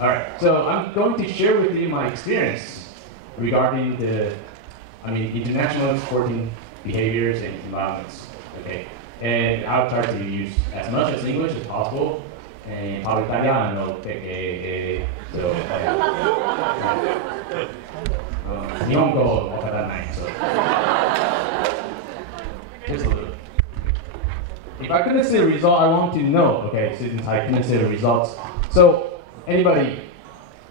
All right, so I'm going to share with you my experience regarding the, international sporting behaviors and environments. Okay, and I'll try to use as much as English as possible. And parlo italiano perché Nihongo wakaranai, so just a little. If I couldn't see the result, I want to know. Okay, since I couldn't see the results. So anybody,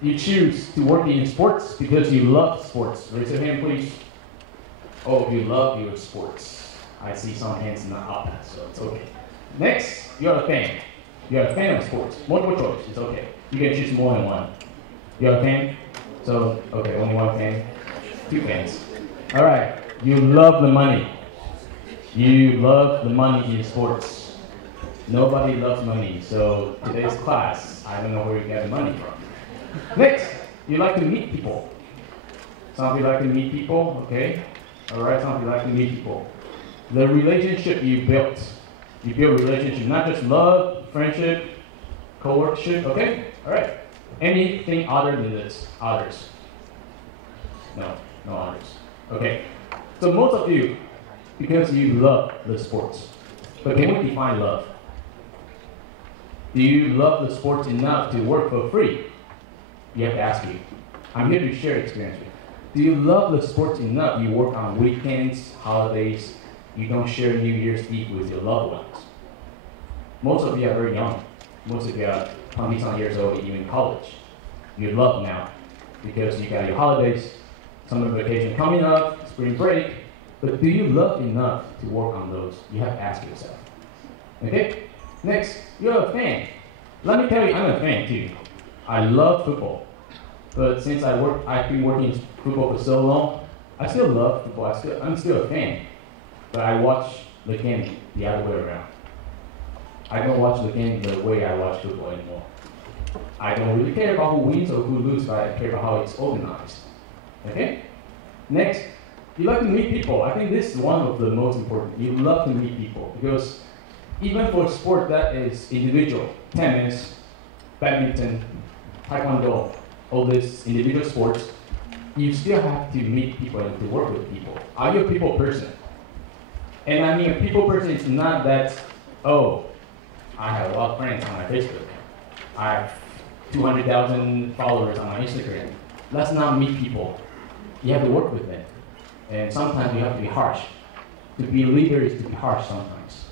you choose to work in sports because you love sports. Raise your hand, please. Oh, you love your sports. I see some hands not up, so it's okay. Next, you're a fan. You're a fan of sports. Multiple choice, it's okay. You can choose more than one. You're a fan? So, okay, only one fan. 2 fans. All right, you love the money. You love the money in sports. Nobody loves money, so today's class, I don't know where you get the money from. Next, you like to meet people. Some of you like to meet people, okay? All right, some of you like to meet people. The relationship you build relationship, not just love, friendship, co-workership, okay? All right. Anything other than this? Others? No others. Okay. So most of you, because you love the sports, but can we define love? Do you love the sports enough to work for free? You have to ask you. I'm here to share experience with you. Do you love the sports enough? You work on weekends, holidays, you don't share New Year's Eve with your loved ones. Most of you are very young. Most of you are 20-some years old, even in college. You love now because you got your holidays, summer vacation coming up, spring break. But do you love enough to work on those? You have to ask yourself. Okay? Next, you're a fan. Let me tell you, I'm a fan too. I love football. But since I've been working in football for so long, I still love football. I'm still a fan. But I watch the game the other way around. I don't watch the game the way I watch football anymore. I don't really care about who wins or who loses, but I care about how it's organized. Okay? Next, you like to meet people. I think this is one of the most important. You love to meet people because even for sport that is individual, tennis, badminton, taekwondo, all these individual sports, you still have to meet people and to work with people. Are you a people person? And I mean, a people person is not that, oh, I have a lot of friends on my Facebook. I have 200,000 followers on my Instagram. Let's not meet people. You have to work with them. And sometimes you have to be harsh. To be a leader is to be harsh sometimes.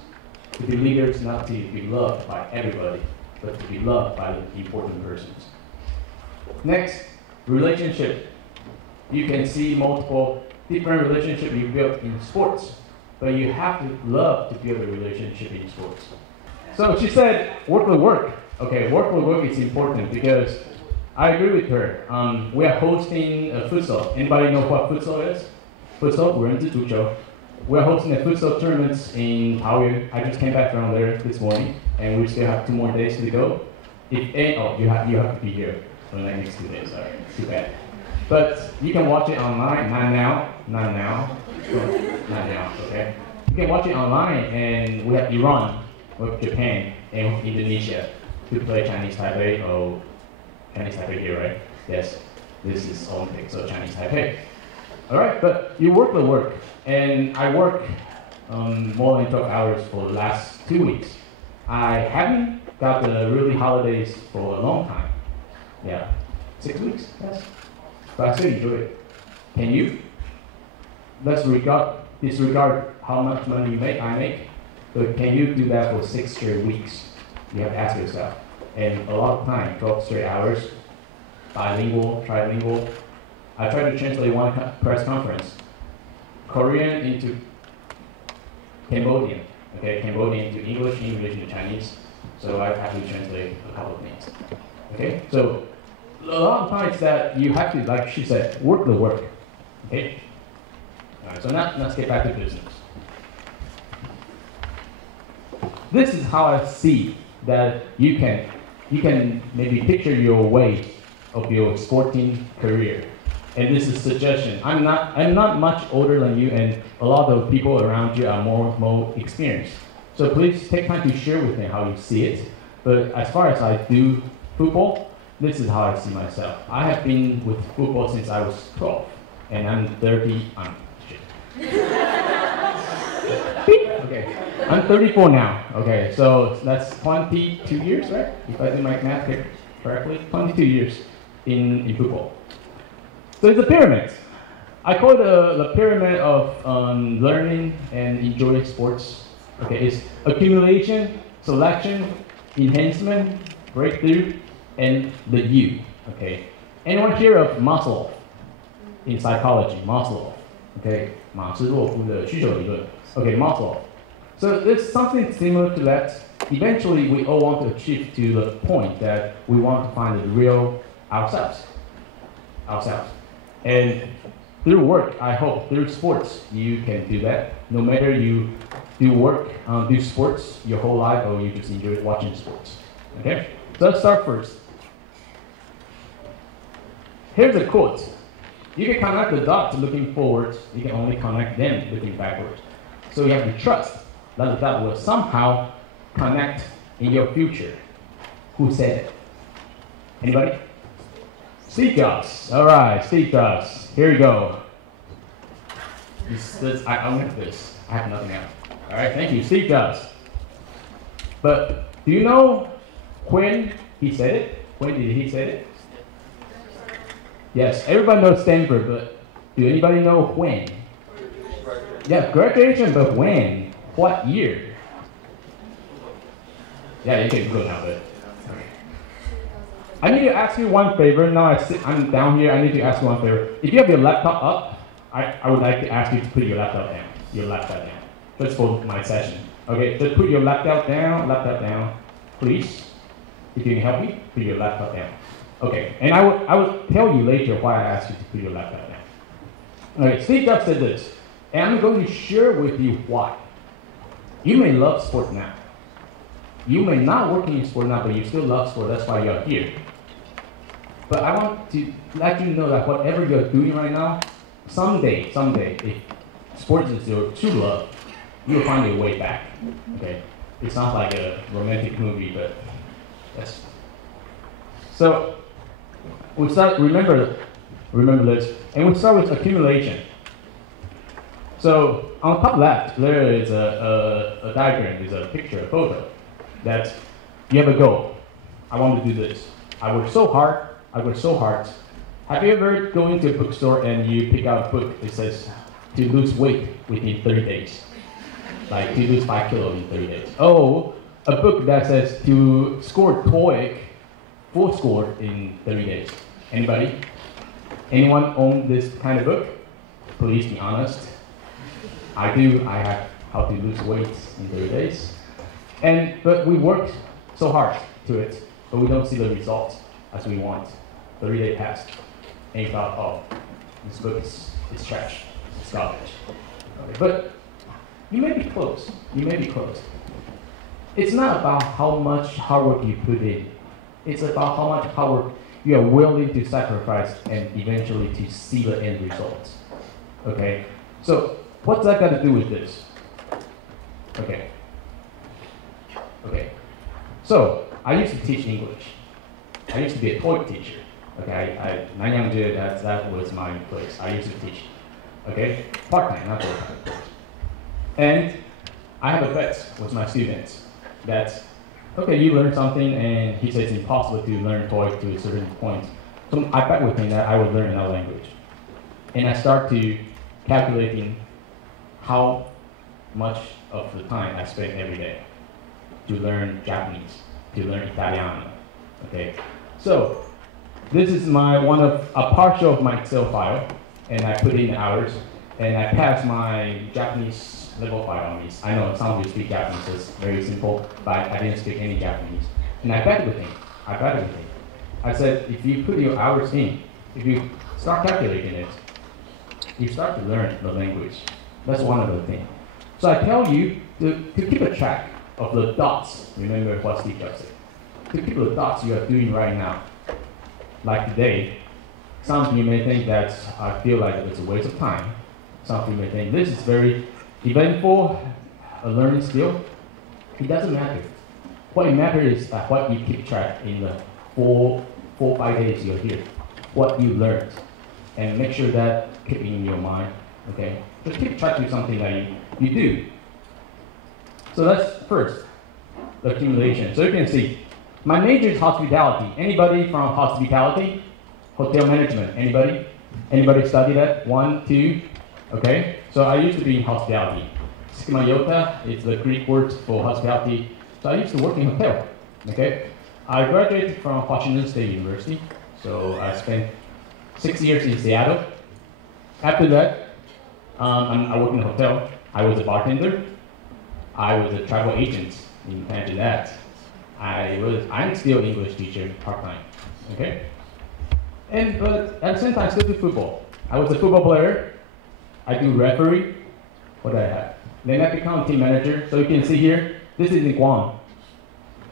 To be a leader is not to be loved by everybody, but to be loved by the important persons. Next, relationship. You can see multiple different relationships you built in sports. But you have to love to build a relationship in sports. So she said, work will work. Okay, work will work is important because I agree with her. We are hosting a futsal. Anybody know what futsal is? Futsal, we're into Zhujiu. We're hosting a futsal tournament in Taoyuan. I just came back from there this morning, and we still have 2 more days to go. You have to be here for the next 2 days. Sorry, too bad. But you can watch it online. Not now. Okay? You can watch it online, and we have Iran, with Japan, and Indonesia to play Chinese Taipei, or Chinese Taipei here, right? Yes, this is Olympic, so Chinese Taipei. All right, but you work the work, and I work more than 12 hours for the last 2 weeks. I haven't got the really holidays for a long time. Yeah, 6 weeks, yes. But I still enjoy it. Can you? Let's disregard how much money I make, but can you do that for 6 straight weeks? You have to ask yourself. And a lot of time, 12 straight hours, bilingual, trilingual. I tried to translate one press conference, Korean into Cambodian, okay, Cambodian into English, English into Chinese. So I have to translate a couple of things. Okay, so a lot of times that you have to, like she said, work the work. Okay. All right, so now let's get back to business. This is how I see that you can maybe picture your way of your sporting career. And this is a suggestion. I'm not much older than you, and a lot of people around you are more experienced. So please take time to share with me how you see it. But as far as I do football, this is how I see myself. I have been with football since I was 12, and I'm 30. Okay, I'm 34 now. Okay, so that's 22 years, right? If I do my math correctly, 22 years in football. So it's a pyramid. I call it the pyramid of learning and enjoying sports. Okay, it's accumulation, selection, enhancement, breakthrough, and the U. Okay, anyone hear of Maslow in psychology? Maslow. Okay, 马斯洛夫的需求理论. Okay, Maslow. So it's something similar to that. Eventually, we all want to achieve to the point that we want to find the real ourselves. And through work, I hope, through sports, you can do that. No matter you do work, do sports your whole life, or you just enjoy watching sports. Okay? So let's start first. Here's a quote. You can connect the dots looking forward. You can only connect them looking backward. So you have to trust that the dot will somehow connect in your future. Who said it? Anybody? Steve Jobs. All right, Steve Jobs. Here we go. I like this. I have nothing else. All right, thank you, Steve Jobs. But do you know when he said it? When did he say it? Yes, everybody knows Stanford, but do anybody know when? Yeah, graduation, but when? What year? Yeah, you can go now, but. I need to ask you one favor. Now I'm down here. I need to ask you one favor. If you have your laptop up, I would like to ask you to put your laptop down. Just for my session. Okay, just put your laptop down, please. If you can help me, put your laptop down. Okay, and I will tell you later why I asked you to put your laptop down. Okay, Steve Jobs said this, and I'm going to share with you why. You may love sport now. You may not work in sport now, but you still love sport. That's why you're here. But I want to let you know that whatever you're doing right now, someday, if sports is your true love, you'll find your way back. Okay, it sounds like a romantic movie, but yes. So we start. Remember this, and we start with accumulation. So on top left, there is a diagram. There's a picture, a photo. That you have a goal. I want to do this. I work so hard. Have you ever go into a bookstore and you pick out a book that says to lose weight within 30 days? Like to lose 5 kilos in 30 days. Oh, a book that says to score TOEIC full score in 30 days. Anybody? Anyone own this kind of book? Please be honest. I do. I have how to lose weight in 30 days. But we worked so hard to it, but we don't see the results as we want. 30 days passed, and you thought, oh, this book is trash, it's garbage. Okay, but you may be close. It's not about how much hard work you put in. It's about how much hard work you are willing to sacrifice and eventually to see the end results. Okay, so what's that got to do with this? Okay, so I used to teach English. I used to be a TOEIC teacher. Okay, Nanyang, that was my place. I used to teach. Okay, part-time, not full-time, of course. And I have a bet with my students that, okay, you learn something, and he says it's impossible to learn TOEIC to a certain point. So I bet with him that I would learn another language. And I start to calculating how much of the time I spend every day to learn Japanese, to learn Italiano. Okay, so this is a partial of my Excel file, and I put in the hours, and I passed my Japanese level 5 on these. I know some of you speak Japanese, so it's very simple, but I didn't speak any Japanese. And I bet with him. I said, if you put your hours in, if you start calculating it, you start to learn the language. That's one of the things. So I tell you to keep a track of the dots. Remember what Steve Jobs said. To keep the dots you are doing right now. Like today, some of you may think that I feel like it's a waste of time. Some of you may think this is very eventful, a learning skill. It doesn't matter. What matters is what you keep track in the 4 or 5 days you're here, what you learned, and make sure that keep in your mind, okay? Just keep track of something that you do. So that's first, the accumulation. So you can see, my major is hospitality. Anybody from hospitality? Hotel management, anybody? Anybody study that? 1, 2, okay? So I used to be in hospitality. Skimayota is the Greek word for hospitality. So I used to work in hotel, okay? I graduated from Washington State University. So I spent 6 years in Seattle. After that, I worked in a hotel. I was a bartender. I was a travel agent. Imagine that. I'm still English teacher part-time, okay? But at the same time, I still do football. I was a football player. I do referee. What do I have? Then I become team manager. So you can see here, this is in Guam.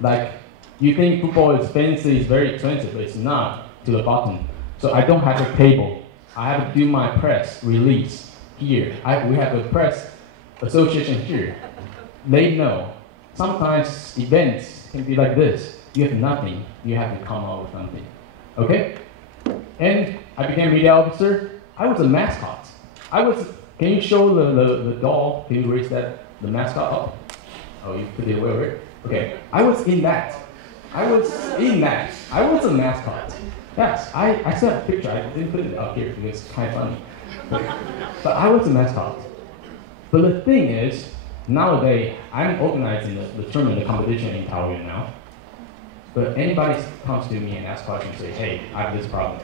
Like, you think football is fancy, it's very expensive, but it's not, to the bottom. So I don't have a table. I have to do my press release here. We have a press association here. They know. Sometimes events can be like this. You have nothing. You have to come up with something. Okay? And I became media officer. I was a mascot. Can you show the doll? Can you raise that, the mascot up? Oh, you put it away. Okay. I was in that. I was a mascot. Yes, I sent a picture. I didn't put it up here because it's kind of funny. But I was a mascot. But the thing is, nowadays, I'm organizing the tournament, the competition in Taoyuan now. But anybody comes to me and asks questions, say, hey, I have this problem.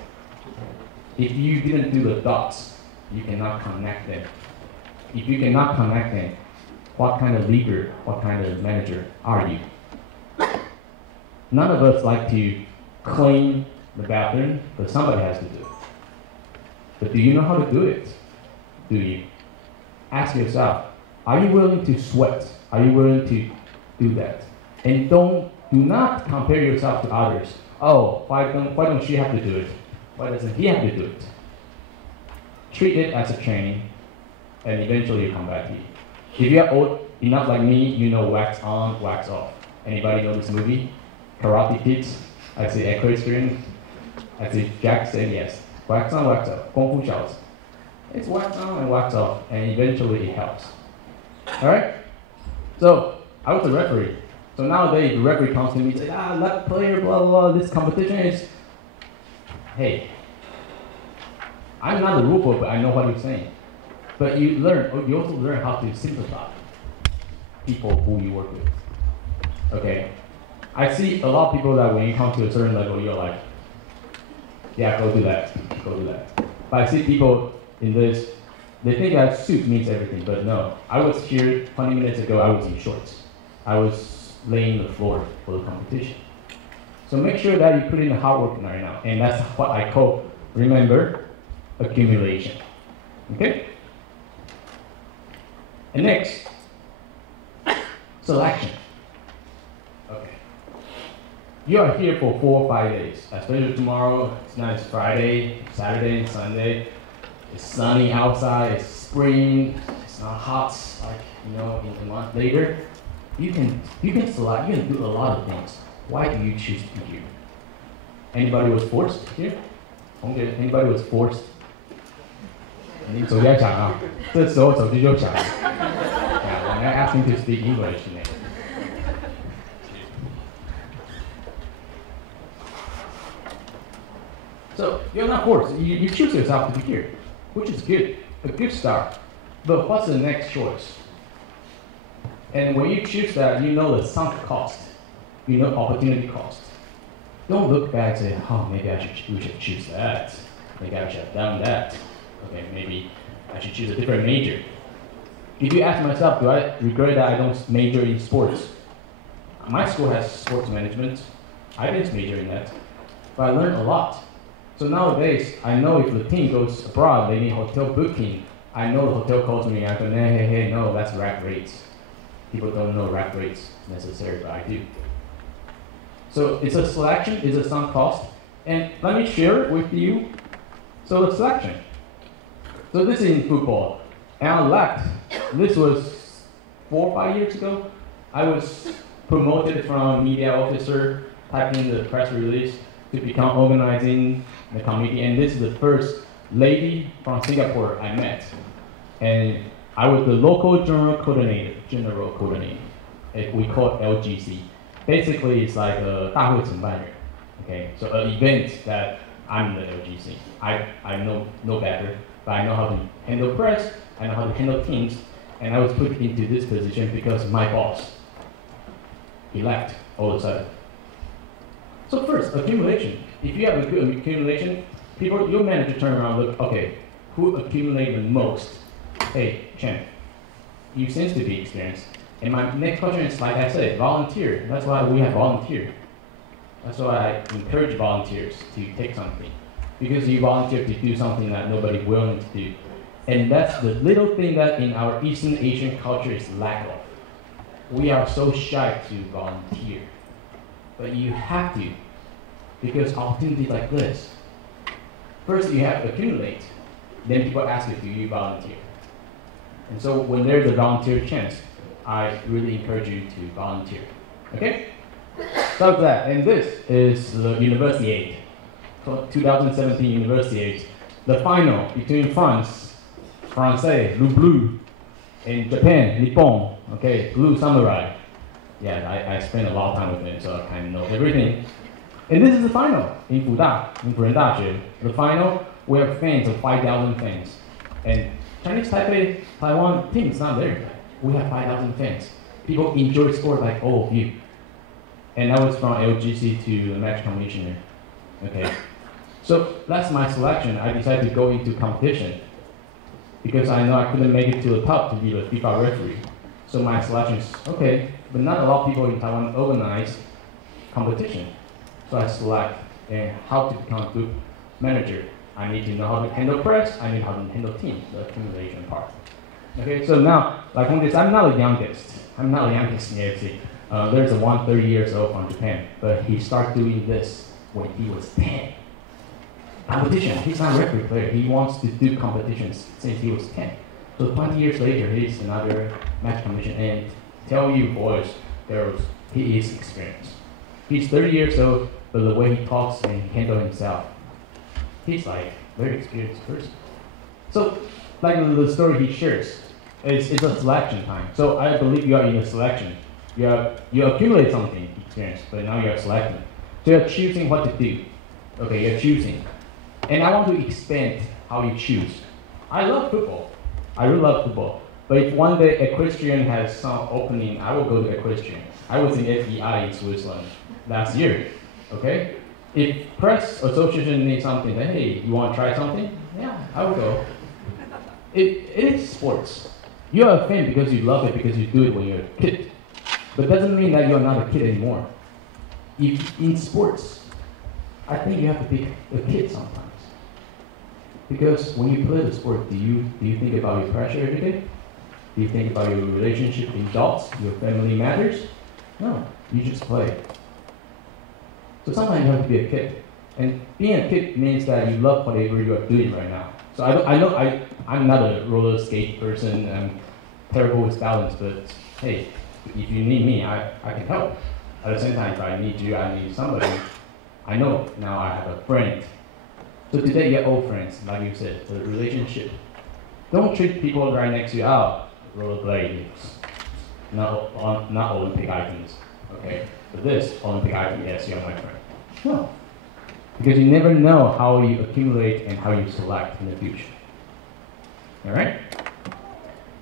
If you didn't do the dots, you cannot connect them. If you cannot connect them, what kind of leader, what kind of manager are you? None of us like to clean the bathroom, but somebody has to do it. But do you know how to do it? Do you? Ask yourself, are you willing to sweat? Are you willing to do that? And do not compare yourself to others. Oh, why don't she have to do it? Why doesn't he have to do it? Treat it as a training, and eventually you come back to it. If you are old enough like me, you know wax on, wax off. Anybody know this movie? Karate Kids? I see Echo Experience. I see Jack saying yes. Wax on, wax off. Kung Fu Shaos. It's wax on and wax off, and eventually it helps. Alright? So, I was a referee. So nowadays, the referee comes to me and says, that player, blah, blah, blah, this competition is... Hey, I'm not the rule book, but I know what you're saying. But you also learn how to sympathize people who you work with. Okay? I see a lot of people that when you come to a certain level, you're like, yeah, go do that, go do that. But I see people in this, they think that suit means everything, but no. I was here 20 minutes ago, I was in shorts. I was laying the floor for the competition. So make sure that you put in the hard work right now, and that's what I call, remember, accumulation. Okay? And next, selection. Okay. You are here for 4 or 5 days, especially tomorrow. It's nice Friday, Saturday, and Sunday. It's sunny outside, it's spring, it's not hot like in a month later. You can select, you can do a lot of things. Why do you choose to be here? Anybody was forced here? Anybody was forced? 你手机在响啊，这时候手机就响了。Yeah, when I ask him to speak English, So you're not forced. You choose yourself to be here, which is good, a good start. But what's the next choice? And when you choose that, you know the sunk cost, you know opportunity cost. Don't look back and say, oh, maybe we should choose that. Maybe I should have done that. Okay, maybe I should choose a different major. If you ask myself, do I regret that I don't major in sports? My school has sports management. I didn't major in that, but I learned a lot. So nowadays, I know if the team goes abroad, they need hotel booking. I know the hotel calls me, I go, hey, no, that's rack rates. People don't know rack rates necessary, but I do. So it's a selection, it's a sunk cost. And let me share it with you. So the selection. So this is in football. And I left. This was 4 or 5 years ago. I was promoted from media officer, typing the press release. to become organizing the committee. And this is the first lady from Singapore I met. And I was the local general coordinator. We call it LGC. Basically, it's like a 大会承办人. Okay, so an event that I'm the LGC. I know no better, but I know how to handle press, I know how to handle teams, and I was put into this position because my boss, he left all of a sudden. So first, accumulation. If you have a good accumulation, your manager turn around and look, okay, who accumulated the most? Hey, Chen, you seem to be experienced. And my next question is, like I said, volunteer. That's why we have volunteer. That's why I encourage volunteers to take something. Because you volunteer to do something that nobody's willing to do. And that's the little thing that in our Eastern Asian culture is lack of. We are so shy to volunteer. But you have to, because opportunities like this. First, you have to accumulate. Then people ask you, do you volunteer? And so when there's a volunteer chance, I really encourage you to volunteer. Okay? So that, and this is the University 8, 2017 University 8, the final between France, Francais, Le Bleu, and Japan, Nippon, okay, Blue Samurai. Yeah, I spent a lot of time with them, so I kind of know everything. And this is the final in Fudan大学. The final, we have fans of 5,000 fans. And Chinese Taipei, Taiwan team is not there. We have 5,000 fans. People enjoy sport like all of you. And I was from LGC to match commissioner. Okay. So that's my selection. I decided to go into competition because I know I couldn't make it to the top to be the FIFA referee. So my selection is, okay, but not a lot of people in Taiwan organize competition. So I select and how to become a good manager. I need to know how to handle press, I need how to handle team, the accumulation part. Okay, so now, like on this, I'm not the youngest. I'm not the youngest in AFC. There's a 130 years old from Japan, but he started doing this when he was 10. Competition, he's not a referee player. He wants to do competitions since he was 10. So 20 years later, he's another match commission. And tell you boys, girls, he is experienced. He's 30 years old, but the way he talks and handles himself, he's like very experienced person. So, like the story he shares, it's a selection time. So I believe you are in a selection. You accumulate something experience, but now you're selecting. So you're choosing what to do. Okay, you're choosing. And I want to expand how you choose. I love football. I really love football. But if one day Equestrian has some opening, I will go to Equestrian. I was in FEI in Switzerland last year. Okay? If press association needs something, then hey, you want to try something? Yeah, I will go. It is sports. You're a fan because you love it, because you do it when you're a kid. But it doesn't mean that you're not a kid anymore. If in sports, I think you have to be a kid sometimes. Because when you play the sport, do you think about your pressure every day? Do you think about your relationship in adults, your family matters? No, you just play. So sometimes you have to be a kid. And being a kid means that you love whatever you are doing right now. So I'm not a roller skate person, I'm terrible with balance, but hey, if you need me, I can help. At the same time, if I need you, I need somebody. I know now I have a friend. So today you're old friends, like you said, the relationship. Don't treat people right next to you out, rollerblade, not Olympic items, okay? But this Olympic item, yes, you're my friend. No, because you never know how you accumulate and how you select in the future. All right?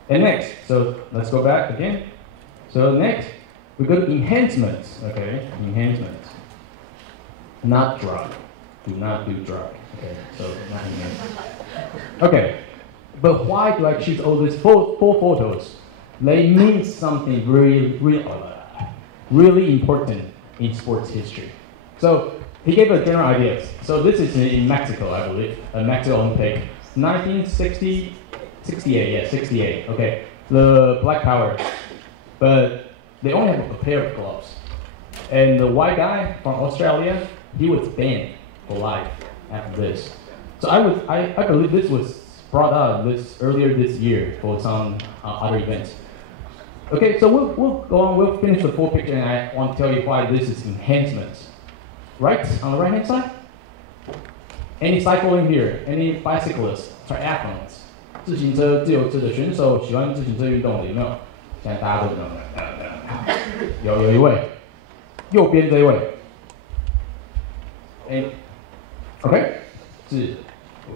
And next, so let's go back again. So next, we go to enhancements, okay? Enhancements. Not drug. Do not do drug. Okay, so not enhancement. Okay, but why do I choose all these four photos? They mean something really important in sports history. So he gave a general idea. So this is in Mexico, I believe, a Mexico Olympic, 68. Okay, the Black Power, but they only have a pair of gloves. And the white guy from Australia, he was banned for life after this. So I believe this was brought up earlier this year for some other events. Okay, so we'll go on, we'll finish the full picture, and I want to tell you why this is enhancements. right? On the right-hand side? Any cycling here? Any bicyclists? Triathletes? 自行车、自由车的选手，喜欢自行车运动的有没有？现在大家都有一位，右边这一位。OK， 是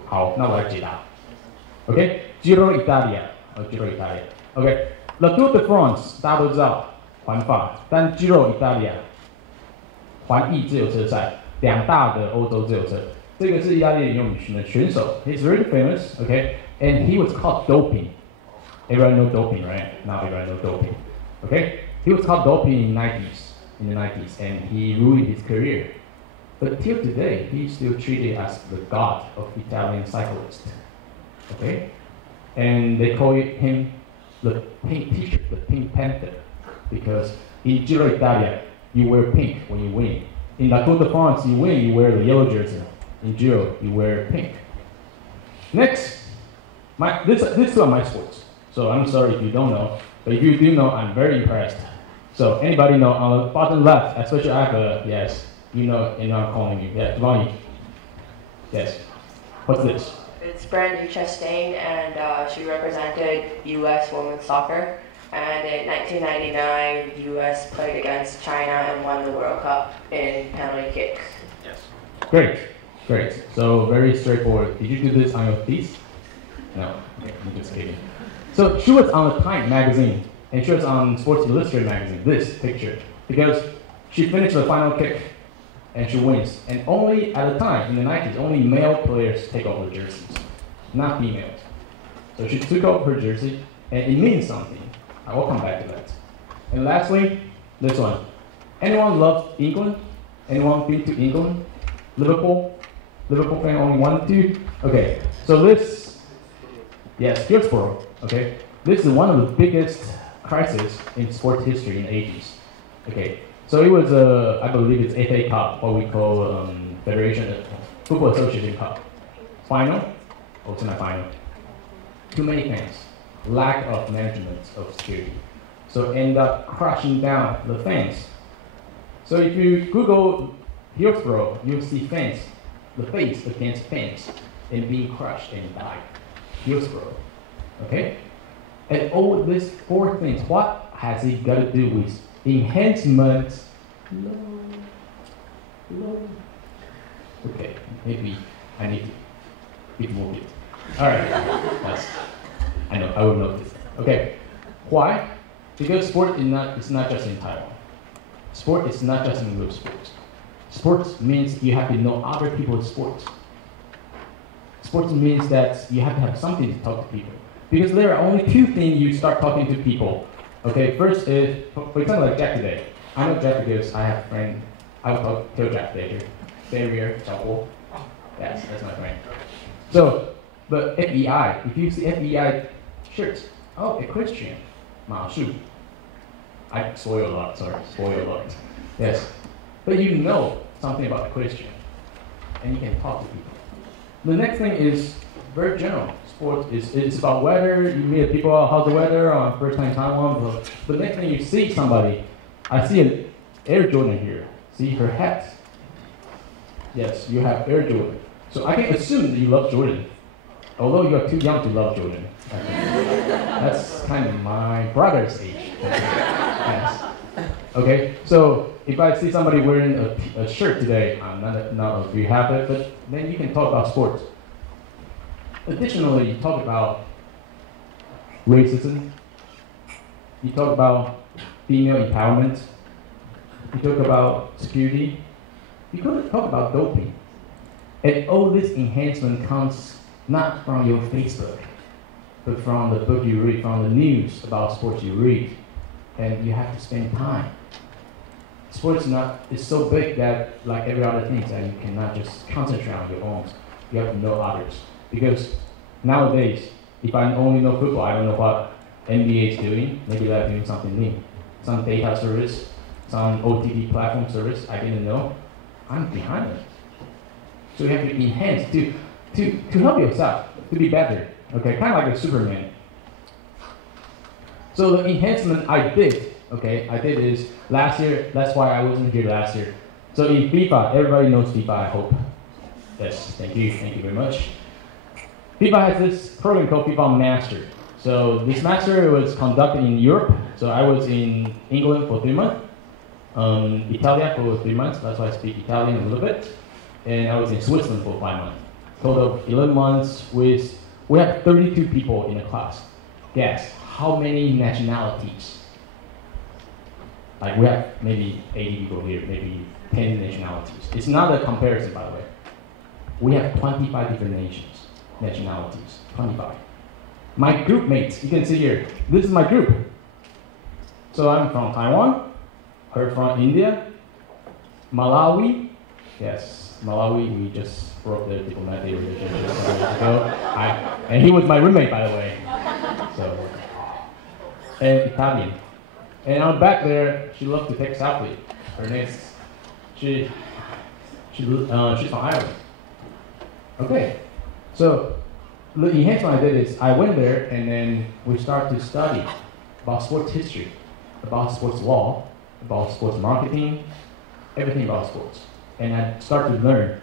好，那我来解答。OK，Giro Italia，Giro Italia。OK，The Tour de France 大家都知道环法，但 Giro Italia 环意自由车赛，两大的欧洲自由车。这个是意大利游泳的选手 ，He's very famous, okay, and he was caught doping. Everyone know doping, right? Now everyone know doping, okay? He was caught doping in the 90s, and he ruined his career. But till today, he's still treated as the god of Italian cyclists, okay? And they call him the Pink T-shirt, the Pink Panther, because in Giro Italia, you wear pink when you win. In La Tour de France, you win, you wear the yellow jersey. In Giro, you wear pink. Next, these two are my sports. So I'm sorry if you don't know, but if you do know, I'm very impressed. So anybody know on the bottom left, especially I have a, yes, you know, and I'm calling you. Yeah, Devani. Yes. What's this? It's Brandon Chastain, and she represented U.S. women's soccer. And in 1999, U.S. played against China and won the World Cup in penalty kicks. Yes. Great. So very straightforward. Did you do this on your piece? No. Okay, I'm just kidding. So she was on the Time magazine, and she was on Sports Illustrated magazine. This picture, because she finished the final kick, and she wins. And only at the time in the 90s, only male players take off the jerseys, not females. So she took off her jersey, and it means something. I will come back to that. And lastly, this one. Anyone love England? Anyone been to England? Liverpool? Liverpool fan only 1, 2? Okay, so this, yes, Hillsborough, okay? This is one of the biggest crises in sports history in the 80s. Okay, so it was, I believe it's FA Cup, what we call Federation Football Association Cup. Final, or semi-final. Too many fans. Lack of management of security. So end up crushing down the fans. So if you Google Hillsborough, you'll see fans, the face against fans, and being crushed and died. Hillsborough, okay? And all these 4 things, what has it got to do with enhancement? Low. Okay, maybe I need to be more bit. All right, I know, I will notice. Okay, why? Because sport is not just in Taiwan. Sport is not just in group sports. Sports means you have to know other people's sports. Sports means that you have to have something to talk to people. Because there are only 2 things you start talking to people. Okay, first is, for example, like Jack today. I know Jack because I have a friend, I will tell Jack later. Barrier, Xiaobo. Yes, that's my friend. So, but FEI, if you see FEI shirts, oh, a Christian, Ma Shu. I spoil a lot, sorry, spoil a lot. Yes, but you know something about the Christian, and you can talk to people. The next thing is very general. Sports is about weather. You meet people, how's the weather on first time in Taiwan. But the next thing you see somebody, I see an Air Jordan here. See her hat. Yes, you have Air Jordan. So I can assume that you love Jordan, although you are too young to love Jordan. That's kind of my brother's age. Yes. Okay, so if I see somebody wearing a shirt today, I'm not if you have it, but then you can talk about sports. Additionally, you talk about racism. You talk about female empowerment. You talk about security. You could talk about doping. And all this enhancement comes not from your Facebook, but from the book you read, from the news about sports you read. And you have to spend time. Sports is so big that, like every other thing, that you cannot just concentrate on your own. You have to know others. Because nowadays, if I only know football, I don't know what NBA is doing. Maybe they're doing something new. Some data service, some OTT platform service I didn't know. I'm behind it. So you have to enhance to help yourself to be better. Okay, kind of like a Superman. So the enhancement I did is last year. That's why I wasn't here last year. So in FIFA, everybody knows FIFA, I hope. Yes, thank you very much. FIFA has this program called FIFA Master. So this Master was conducted in Europe. So I was in England for 3 months, Italia for 3 months, that's why I speak Italian a little bit. And I was in Switzerland for 5 months. Total of 11 months with, we have 32 people in the class. Guess, how many nationalities? Like we have maybe 80 people here, maybe 10 nationalities. It's not a comparison, by the way. We have 25 different nationalities, 25. My group mates, you can see here, this is my group. So I'm from Taiwan, her from India, Malawi, yes, Malawi, we just broke the diplomatic relationship some years ago. And he was my roommate, by the way. So, and Italian. And on back there, she loves to take selfie. Her name's, she's from Ireland. Okay, so the enhancement I did is I went there and then we started to study about sports history, about sports law, about sports marketing, everything about sports. And I started to learn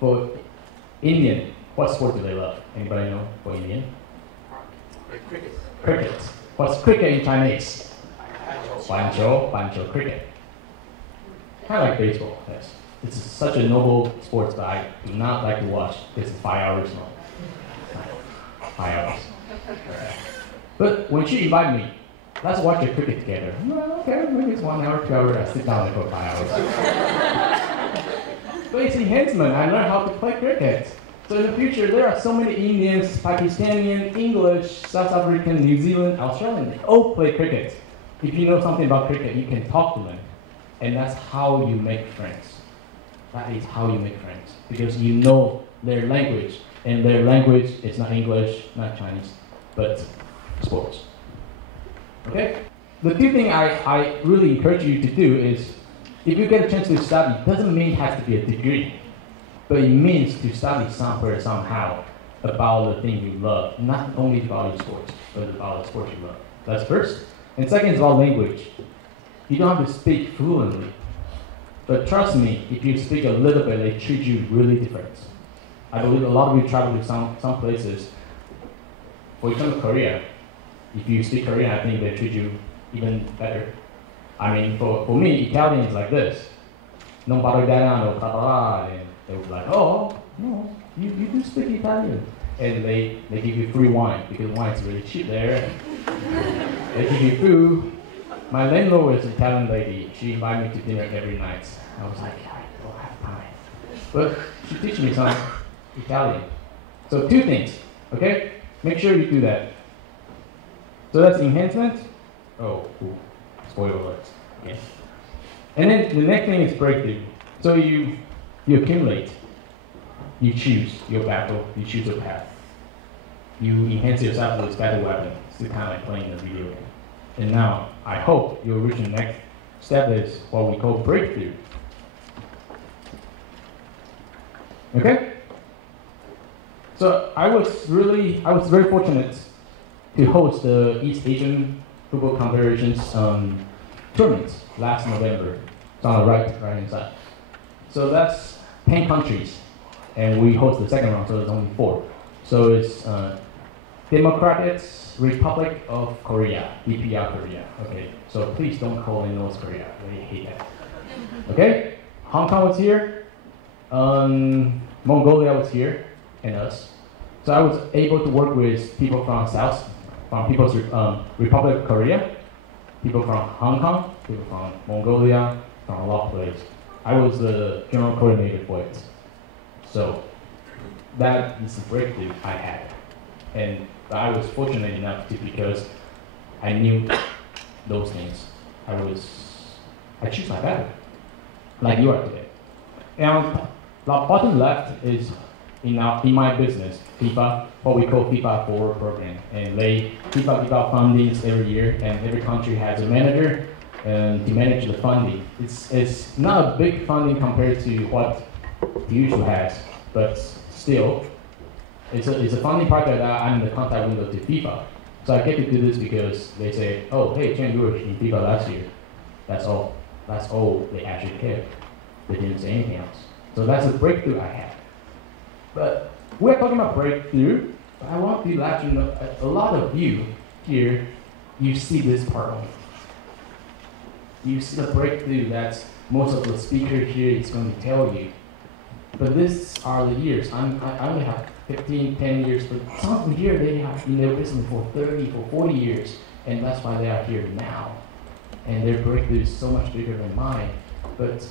for Indian, what sport do they love? Anybody know for Indian? Cricket. Cricket. What's cricket in Chinese? Bancho, cricket. Kind of like baseball, yes. It's such a noble sport that I do not like to watch. It's 5 hours long. 5 hours. But when she invited me, let's watch the cricket together. Well, okay, maybe it's 1 hour, 2 hours, I sit down there for 5 hours. But it's enhancement, I learned how to play cricket. So in the future, there are so many Indians, Pakistani, English, South African, New Zealand, Australian, they all play cricket. If you know something about cricket, you can talk to them. And that's how you make friends. That is how you make friends. Because you know their language. And their language is not English, not Chinese, but sports. Okay? The two things I really encourage you to do is, if you get a chance to study, it doesn't mean it has to be a degree. But it means to study somewhere, somehow, about the thing you love. Not only about your sports, but about the sports you love. That's first. And second is about language. You don't have to speak fluently. But trust me, if you speak a little bit, they treat you really different. I believe a lot of you travel to some places. For example, Korea. If you speak Korean, I think they treat you even better. I mean, for me, Italian is like this. Non parlo italiano, and they would be like, oh, no, you do speak Italian. And they give you free wine, because wine is really cheap there. They give you food. My landlord was an Italian lady. She invited me to dinner every night. I was like, I don't have time. But she teach me some Italian. So 2 things, okay? Make sure you do that. So that's enhancement. Oh, ooh, spoiler alert. Okay. And then the next thing is breakthrough. So you accumulate. You choose your battle. You choose your path. You enhance yourself with better weapon. It's kind of like playing a video game. And now, I hope you'll reach the next step is what we call breakthrough. Okay? So I was very fortunate to host the East Asian Football Confederation's tournament last November. It's on the right hand side. So that's 10 countries, and we host the second round, so it's only 4. So it's Democratic Republic of Korea, DPR Korea. Okay, so please don't call in North Korea. They hate that. Okay, Hong Kong was here, Mongolia was here, and us. So I was able to work with people from South, from People's Republic of Korea, people from Hong Kong, people from Mongolia, from a lot of places. I was the general coordinator for it. So that is the breakthrough I had. And I was fortunate enough to, because I knew those things. I choose my battle, like you are today. And the bottom left is in my business, FIFA, what we call FIFA Forward program. And they FIFA fundings every year, and every country has a manager to manage the funding. It's not a big funding compared to what the usual has, but still, it's a funding project that I'm the contact window to FIFA. So I get to do this because they say, oh, hey, Chen, you were in FIFA last year. That's all they actually care. They didn't say anything else. So that's a breakthrough I had. But we're talking about breakthrough. I want to let you know, a lot of you here, you see this part only. You see the breakthrough that most of the speakers here is going to tell you. But these are the years. I only have 15, 10 years, but some of them here, they have been in their business for 30, for 40 years, and that's why they are here now. And their breakthrough is so much bigger than mine. But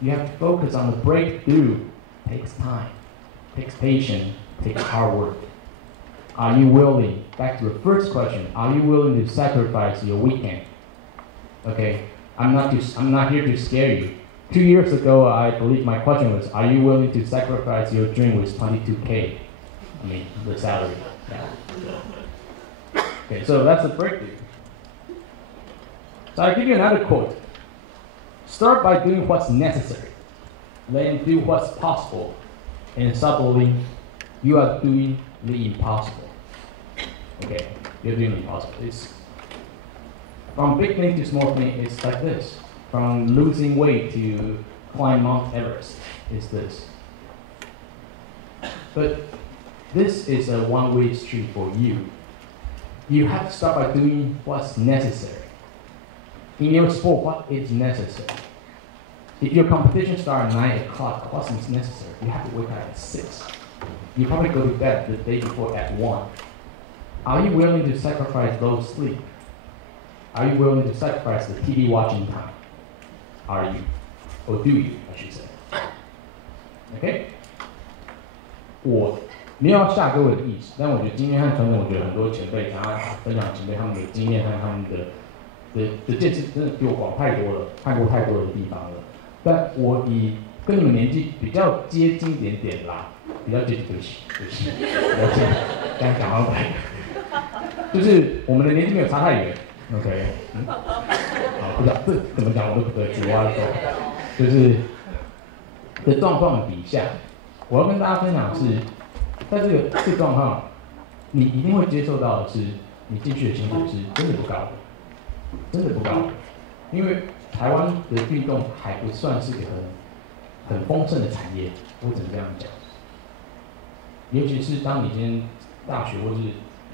you have to focus on the breakthrough. It takes time, takes patience, takes hard work. Are you willing, back to the first question, are you willing to sacrifice your weekend? Okay, I'm not here to scare you. 2 years ago, I believe my question was, are you willing to sacrifice your dream with 22K? I mean, the salary. Yeah. Okay, so that's a breakthrough. So I'll give you another quote. Start by doing what's necessary, then do what's possible, and subtly, you are doing the impossible. Okay, you're doing the impossible. It's from big thing to small thing, it's like this. From losing weight to climb Mount Everest, is this. But this is a one-way street for you. You have to start by doing what's necessary. In your sport, what is necessary? If your competition starts at 9 o'clock, what is necessary? You have to wake up at 6. You probably go to bed the day before at 1. Are you willing to sacrifice those sleep? Are you willing to sacrifice the TV watching time? Are you? Or do you, I should say. Okay? 我没有要吓各位的意思，但我觉得今天和传统，我觉得很多前辈想要分享前辈他们的经验和他们的见识，真的比我广太多了，看过太多的地方了。但我以跟你们年纪比较接近一点点啦，比较接近，对不起，抱歉，这样讲好像就是我们的年纪没有差太远 ，OK， 好，不知道这怎么讲我都不得知，我要说，就是的状况底下，我要跟大家分享的是，在这个状况，你一定会接受到的是，你进去的薪水是真的不高的，真的不高的，因为台湾的运动还不算是个很丰盛的产业，我只能这样讲。尤其是当你今天大学或是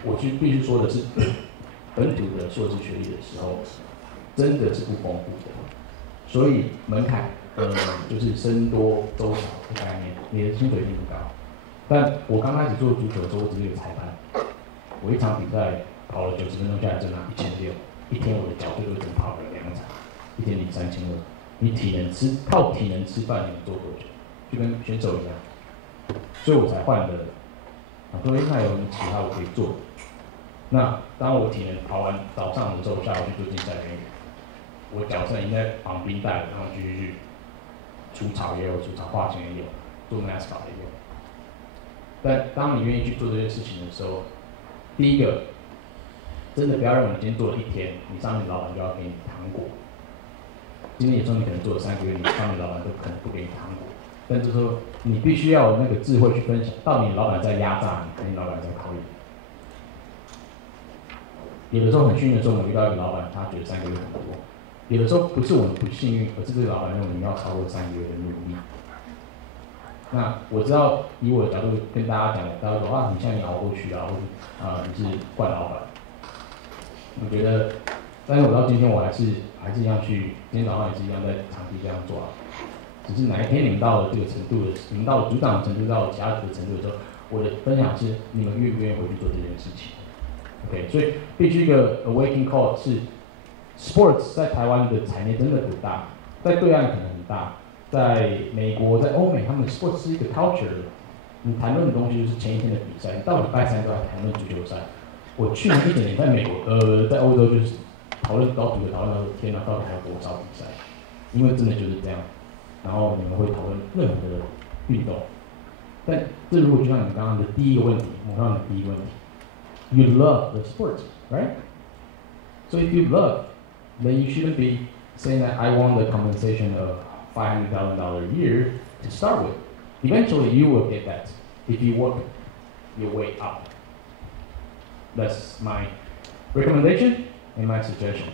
我必须说的是本土的硕士学历的时候，真的是不丰富的。所以门槛，就是僧多粥少的概念，你的薪水一定不高。但我刚开始做足球的时候，我只是有裁判，我一场比赛跑了90分钟下来，只拿1600，一天我的脚就只跑了2场，一天领3200。你靠体能吃饭，你能做多久？就跟选手一样。所以我才换的，说那有什么其他我可以做？那当我体能跑完早上的时候，下午去做竞赛运动，我脚上已经在绑冰带了，然后继续去除草也有，除草化纤也有，做 NASCAR 也有。但当你愿意去做这些事情的时候，第一个，真的不要认为你今天做了1天，你上面老板就要给你糖果。今天有时候你可能做了3个月，你上面老板都可能不给你糖果。但就是说，你必须要有那个智慧去分享，到底老板在压榨你，还是老板在考验你。有的时候很幸运的时候，我们遇到一个老板，他觉得3个月很多；有的时候不是我们不幸运，而是这个老板认为你要超过3个月的努力。那我知道，以我的角度跟大家讲，大家说啊，你现在你熬过去啊，或者你是怪老板。我觉得，但是我到今天我还是一样去，今天早上也是一样在场地这样做啊。只是哪一天你们到了这个程度的，你们到了组长的程度，到了其他的程度的时候，我的分享是你们愿不愿意回去做这件事情 ？OK， 所以必须一个 awakening call 是 sports 在台湾的产业真的不大，在对岸可能很大，在美国、在欧美，他们的 sports 是一个 culture。你谈论的东西就是前一天的比赛，你到礼拜3都在谈论足球赛。我去年1整年在美国，在欧洲就是讨论到足球，讨论到天哪，到底还有多少比赛？因为真的就是这样。然后你们会讨论任何的运动，但这如果就像你们刚刚的第一个问题，我刚刚的第一个问题 ，You love the sport, right? So if you love, then you shouldn't be saying that I want the compensation of $500,000 a year to start with. Eventually, you will get that if you work your way up. That's my recommendation and my suggestion.